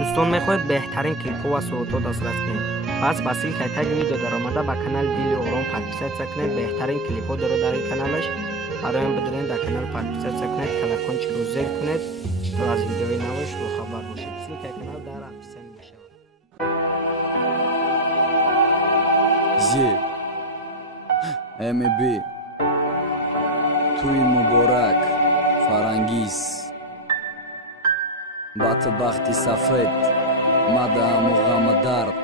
دوستان میخواهید بهترین کلیپ و صوتات دسترس کنید. پس با سیل که تگ ویدیو در آمده با کانال دیلی اغرام 5% کنید. بهترین کلیپ ها در این کانالش برای هم بدرین در کانال 5% کنید. کلکانچ رو زیر کنید تا از ویدیوی نوش رو خبر باشید. سیل که کانال در اپسن میشه. MB توی مبارک فرانگیز بات بختی سفید مده امو غم درد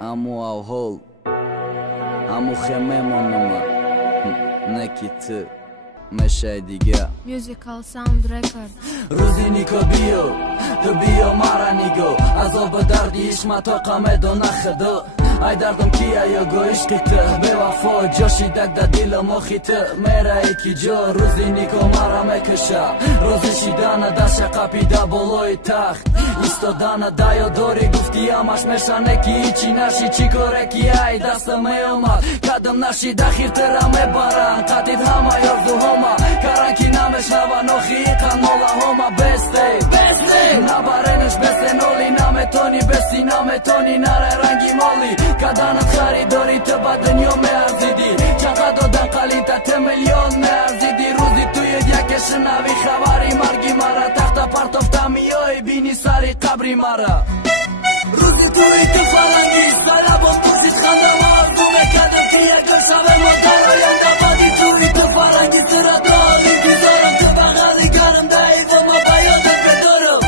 امو اوهول امو خیمه منوما نکی تو مشه دیگه Musical Sound Record روزی نیکو بیو تو بیو مارا نیگو عذاب دردیش مطاقمه دو نخدو ای دردم کیه یا گو عشقی تو به وفا جاشی دک دا دیل مخی تو میره ایکی جا روزی نیکو مارا میکشه روزی شیدانه دست قپیده بلوی تخت ایستادانه دایو دوری گفتی همش میشنه کی ایچی نشی چی کاره کی ای دست می اومد قدم نشی دخیر تره میبرن قدید همه یارزو همه کرنکی نمیشنوه نوخی قنولا همه بسته نبرنش بسته نولی نمیتونی بسی نمیتونی نره رنگی مالی کدانت خریداری تو با دنیا میارزیدی چقدر دادن قلیده ته میلیون میارزیدی روزی توی یک شنوی خبری مرگی مرا تخت پرتفته میای بینی سری قبری مرا روزی توی تو فرانگیز سالا با موزیک خندم آزونه کدم که یک شبه ما در آینده بادی توی تو فرانگیز را داری بیدارم تو بغلی گرم دهید و ما بیادت بدارم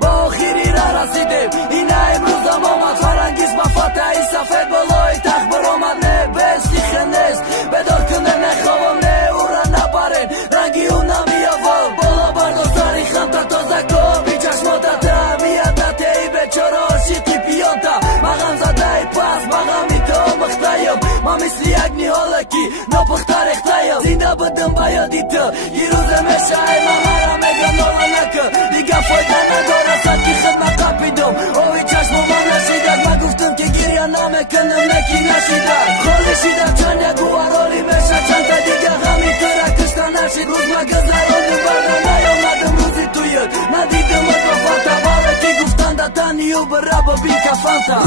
با آخری را رسیدیم این امروز هم آمد فرانگیز با فتحی سفید بالای تخت برامد نه بستی خنست بدار کنه نخوابم نه او را نبرین رنگی او نمیابم بالا بردار سری خم تا تازه گو بی چشماتت میادت ای بچارا عاشقی پیاده مغم زده ای پس مغمی تو مختیم ما مثل یک نیالکی نپخته رختیم زنده بدم بیادی تو یه روز میشه ای ممارا میگم نالا نکن دیگه فایده نداره صدقی خدمت قپیدم اوی چشم ما نشیدد ما گفتم که گریه نمیکنم نکی نشیدد خالی شیدم چند یک گوهرالی میشه چند تا دیگه غمی تو را کشته نشید روز ما گذراندم بردم نیامدم روزی تویت ندیدم ات وفاتا باره که گفتن دتانی و برا با بی کفانتا